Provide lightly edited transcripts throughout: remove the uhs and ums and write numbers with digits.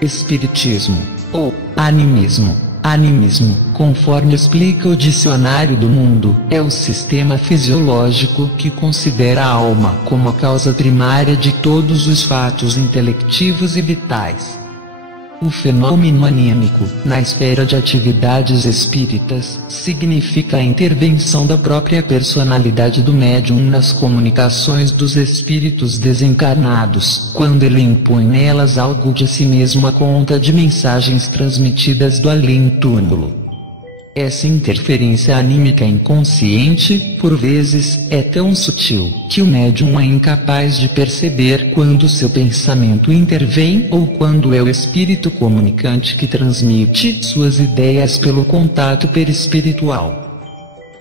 Espiritismo, ou animismo. Animismo, conforme explica o Dicionário do Mundo, é o sistema fisiológico que considera a alma como a causa primária de todos os fatos intelectivos e vitais. O fenômeno anímico, na esfera de atividades espíritas, significa a intervenção da própria personalidade do médium nas comunicações dos espíritos desencarnados, quando ele impõe nelas algo de si mesmo à conta de mensagens transmitidas do além-túmulo. Essa interferência anímica inconsciente, por vezes, é tão sutil, que o médium é incapaz de perceber quando seu pensamento intervém ou quando é o espírito comunicante que transmite suas ideias pelo contato perispiritual.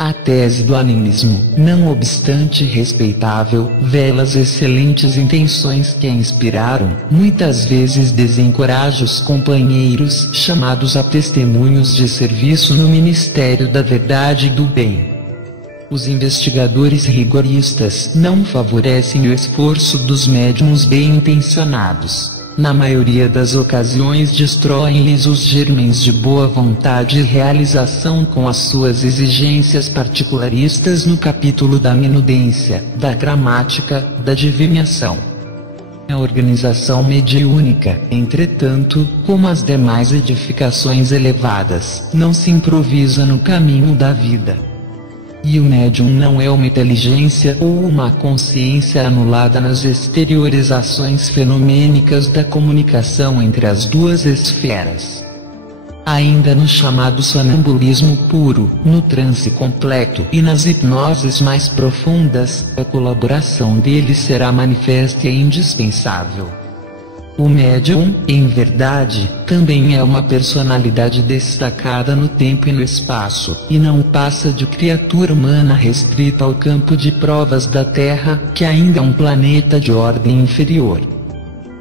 A tese do animismo, não obstante respeitável, vela as excelentes intenções que a inspiraram, muitas vezes desencoraja os companheiros chamados a testemunhos de serviço no Ministério da Verdade e do Bem. Os investigadores rigoristas não favorecem o esforço dos médiuns bem-intencionados. Na maioria das ocasiões destroem-lhes os germens de boa vontade e realização com as suas exigências particularistas no capítulo da minudência, da gramática, da divinação. A organização mediúnica, entretanto, como as demais edificações elevadas, não se improvisa no caminho da vida. E o médium não é uma inteligência ou uma consciência anulada nas exteriorizações fenomênicas da comunicação entre as duas esferas. Ainda no chamado sonambulismo puro, no transe completo e nas hipnoses mais profundas, a colaboração dele será manifesta e indispensável. O médium, em verdade, também é uma personalidade destacada no tempo e no espaço, e não passa de criatura humana restrita ao campo de provas da Terra, que ainda é um planeta de ordem inferior.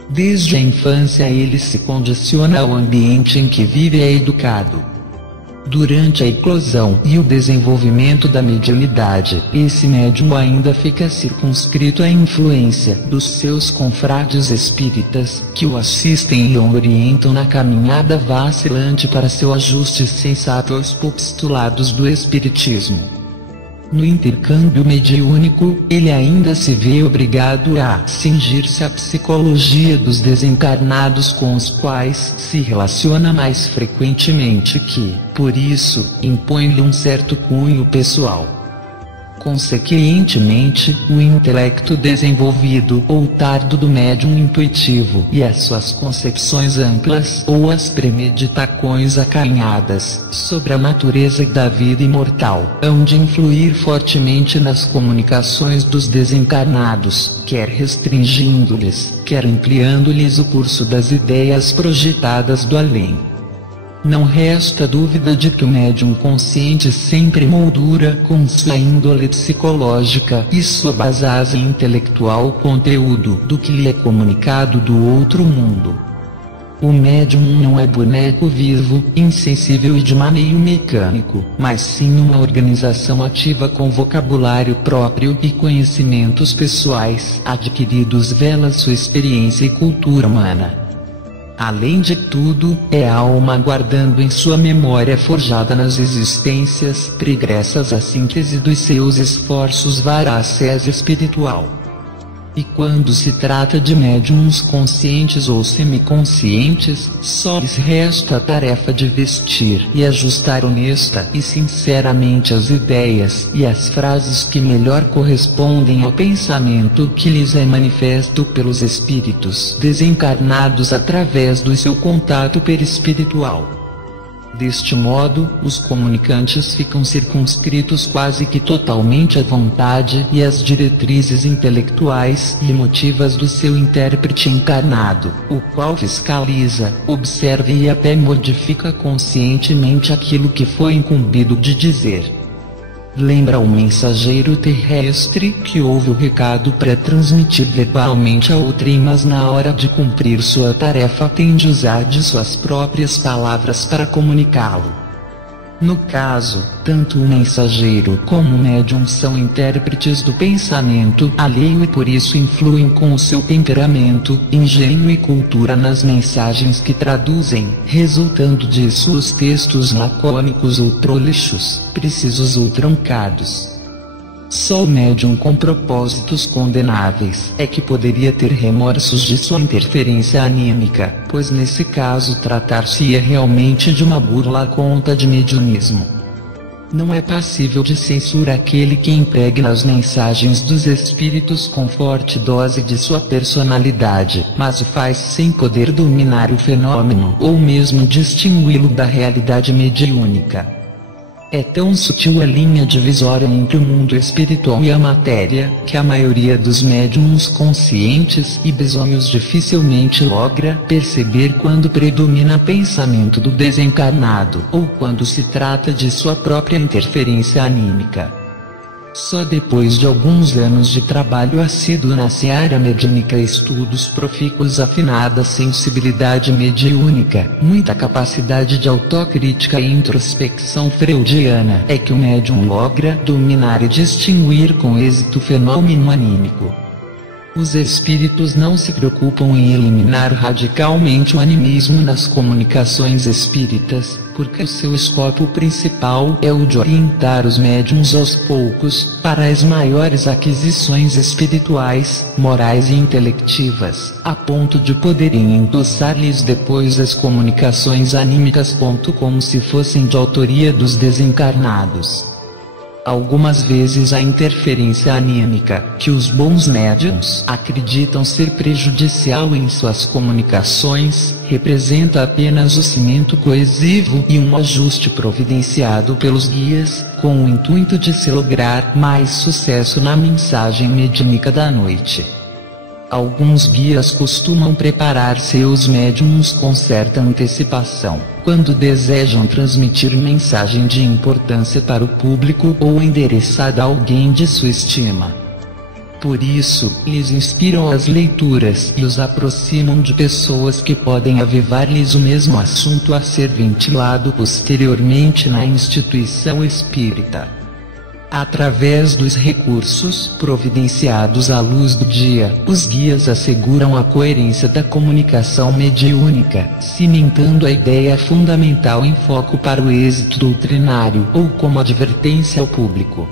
Desde a infância ele se condiciona ao ambiente em que vive e é educado. Durante a eclosão e o desenvolvimento da mediunidade, esse médium ainda fica circunscrito à influência dos seus confrades espíritas, que o assistem e o orientam na caminhada vacilante para seu ajuste sensato aos postulados do Espiritismo. No intercâmbio mediúnico, ele ainda se vê obrigado a cingir-se à psicologia dos desencarnados com os quais se relaciona mais frequentemente que, por isso, impõe-lhe um certo cunho pessoal. Consequentemente, o intelecto desenvolvido ou tardo do médium intuitivo e as suas concepções amplas ou as premeditações acanhadas sobre a natureza da vida imortal hão de influir fortemente nas comunicações dos desencarnados, quer restringindo-lhes, quer ampliando-lhes o curso das ideias projetadas do além. Não resta dúvida de que o médium consciente sempre moldura com sua índole psicológica e sua base intelectual o conteúdo do que lhe é comunicado do outro mundo. O médium não é boneco vivo, insensível e de maneio mecânico, mas sim uma organização ativa com vocabulário próprio e conhecimentos pessoais adquiridos vela sua experiência e cultura humana. Além de tudo, é a alma guardando em sua memória forjada nas existências pregressas a síntese dos seus esforços veraces espiritual. E quando se trata de médiums conscientes ou semiconscientes, só lhes resta a tarefa de vestir e ajustar honesta e sinceramente as ideias e as frases que melhor correspondem ao pensamento que lhes é manifesto pelos espíritos desencarnados através do seu contato perispiritual. Deste modo, os comunicantes ficam circunscritos quase que totalmente à vontade e às diretrizes intelectuais e emotivas do seu intérprete encarnado, o qual fiscaliza, observa e até modifica conscientemente aquilo que foi incumbido de dizer. Lembra o mensageiro terrestre que ouve o recado para transmitir verbalmente a outrem, mas na hora de cumprir sua tarefa tem de usar de suas próprias palavras para comunicá-lo. No caso, tanto o mensageiro como o médium são intérpretes do pensamento alheio e por isso influem com o seu temperamento, engenho e cultura nas mensagens que traduzem, resultando disso os textos lacônicos ou prolixos, precisos ou truncados. Só o médium com propósitos condenáveis é que poderia ter remorsos de sua interferência anímica, pois nesse caso tratar-se-ia realmente de uma burla à conta de mediunismo. Não é passível de censura aquele que impregna as mensagens dos espíritos com forte dose de sua personalidade, mas o faz sem poder dominar o fenômeno ou mesmo distingui-lo da realidade mediúnica. É tão sutil a linha divisória entre o mundo espiritual e a matéria, que a maioria dos médiuns conscientes e bisonhos dificilmente logra perceber quando predomina pensamento do desencarnado, ou quando se trata de sua própria interferência anímica. Só depois de alguns anos de trabalho assíduo na seara mediúnica, estudos profícuos, afinada sensibilidade mediúnica, muita capacidade de autocrítica e introspecção freudiana, é que o médium logra dominar e distinguir com êxito o fenômeno anímico. Os espíritos não se preocupam em eliminar radicalmente o animismo nas comunicações espíritas, porque o seu escopo principal é o de orientar os médiuns aos poucos, para as maiores aquisições espirituais, morais e intelectivas, a ponto de poderem endossar-lhes depois as comunicações anímicas. Como se fossem de autoria dos desencarnados. Algumas vezes a interferência anímica, que os bons médiuns acreditam ser prejudicial em suas comunicações, representa apenas o cimento coesivo e um ajuste providenciado pelos guias, com o intuito de se lograr mais sucesso na mensagem mediúnica da noite. Alguns guias costumam preparar seus médiuns com certa antecipação, quando desejam transmitir mensagem de importância para o público ou endereçada a alguém de sua estima. Por isso, lhes inspiram as leituras e os aproximam de pessoas que podem avivar-lhes o mesmo assunto a ser ventilado posteriormente na instituição espírita. Através dos recursos providenciados à luz do dia, os guias asseguram a coerência da comunicação mediúnica, cimentando a ideia fundamental em foco para o êxito doutrinário ou como advertência ao público.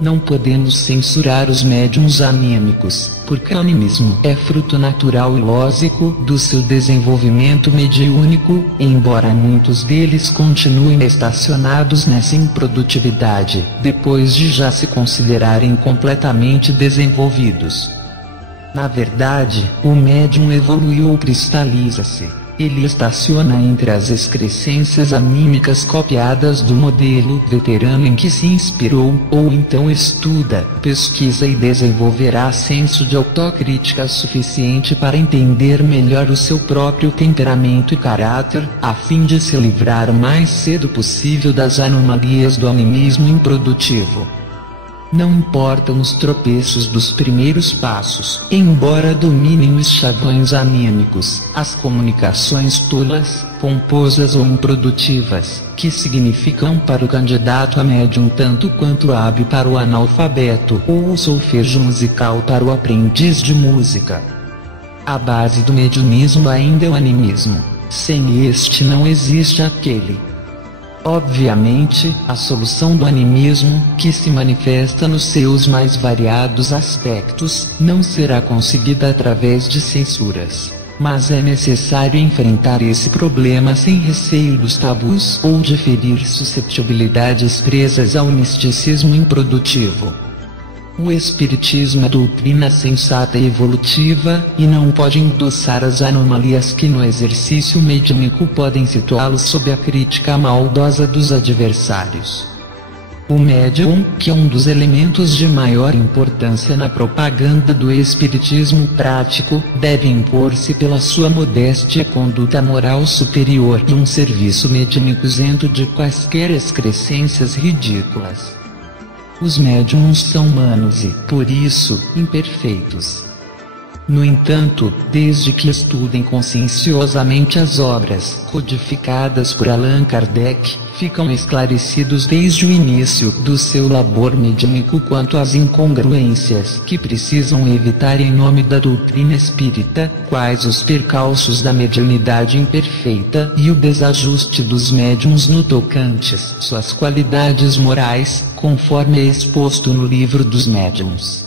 Não podemos censurar os médiuns anímicos, porque o animismo é fruto natural e lógico do seu desenvolvimento mediúnico, embora muitos deles continuem estacionados nessa improdutividade, depois de já se considerarem completamente desenvolvidos. Na verdade, o médium evolui ou cristaliza-se. Ele estaciona entre as excrescências anímicas copiadas do modelo veterano em que se inspirou, ou então estuda, pesquisa e desenvolverá senso de autocrítica suficiente para entender melhor o seu próprio temperamento e caráter, a fim de se livrar o mais cedo possível das anomalias do animismo improdutivo. Não importam os tropeços dos primeiros passos, embora dominem os chavões anímicos, as comunicações tolas, pomposas ou improdutivas, que significam para o candidato a médium tanto quanto hábil para o analfabeto, ou o solfejo musical para o aprendiz de música. A base do mediunismo ainda é o animismo. Sem este não existe aquele. Obviamente, a solução do animismo, que se manifesta nos seus mais variados aspectos, não será conseguida através de censuras. Mas é necessário enfrentar esse problema sem receio dos tabus ou de ferir suscetibilidades presas ao misticismo improdutivo. O Espiritismo é doutrina sensata e evolutiva, e não pode endossar as anomalias que no exercício mediúnico podem situá-lo sob a crítica maldosa dos adversários. O médium, que é um dos elementos de maior importância na propaganda do espiritismo prático, deve impor-se pela sua modéstia e conduta moral superior e um serviço mediúnico isento de quaisquer excrescências ridículas. Os médiuns são humanos e, por isso, imperfeitos. No entanto, desde que estudem conscienciosamente as obras codificadas por Allan Kardec, ficam esclarecidos desde o início do seu labor mediúnico quanto às incongruências que precisam evitar em nome da doutrina espírita, quais os percalços da mediunidade imperfeita e o desajuste dos médiuns no tocantes suas qualidades morais, conforme é exposto no Livro dos Médiuns.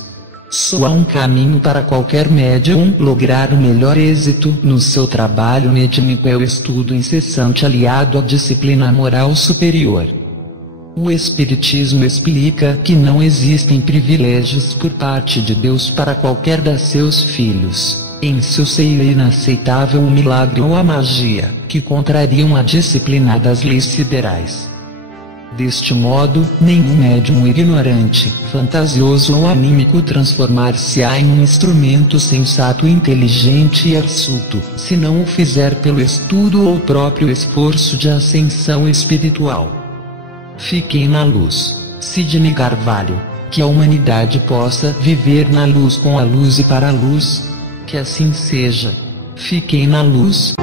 Só há um caminho para qualquer médium lograr o melhor êxito no seu trabalho mediúnico: é o estudo incessante aliado à disciplina moral superior. O Espiritismo explica que não existem privilégios por parte de Deus para qualquer de seus filhos. Em seu seio é inaceitável o milagre ou a magia, que contrariam a disciplina das leis siderais. Deste modo, nenhum médium ignorante, fantasioso ou anímico transformar-se-á em um instrumento sensato, inteligente e astuto, se não o fizer pelo estudo ou próprio esforço de ascensão espiritual. Fiquem na luz. Sidney Carvalho. Que a humanidade possa viver na luz, com a luz e para a luz. Que assim seja. Fiquem na luz.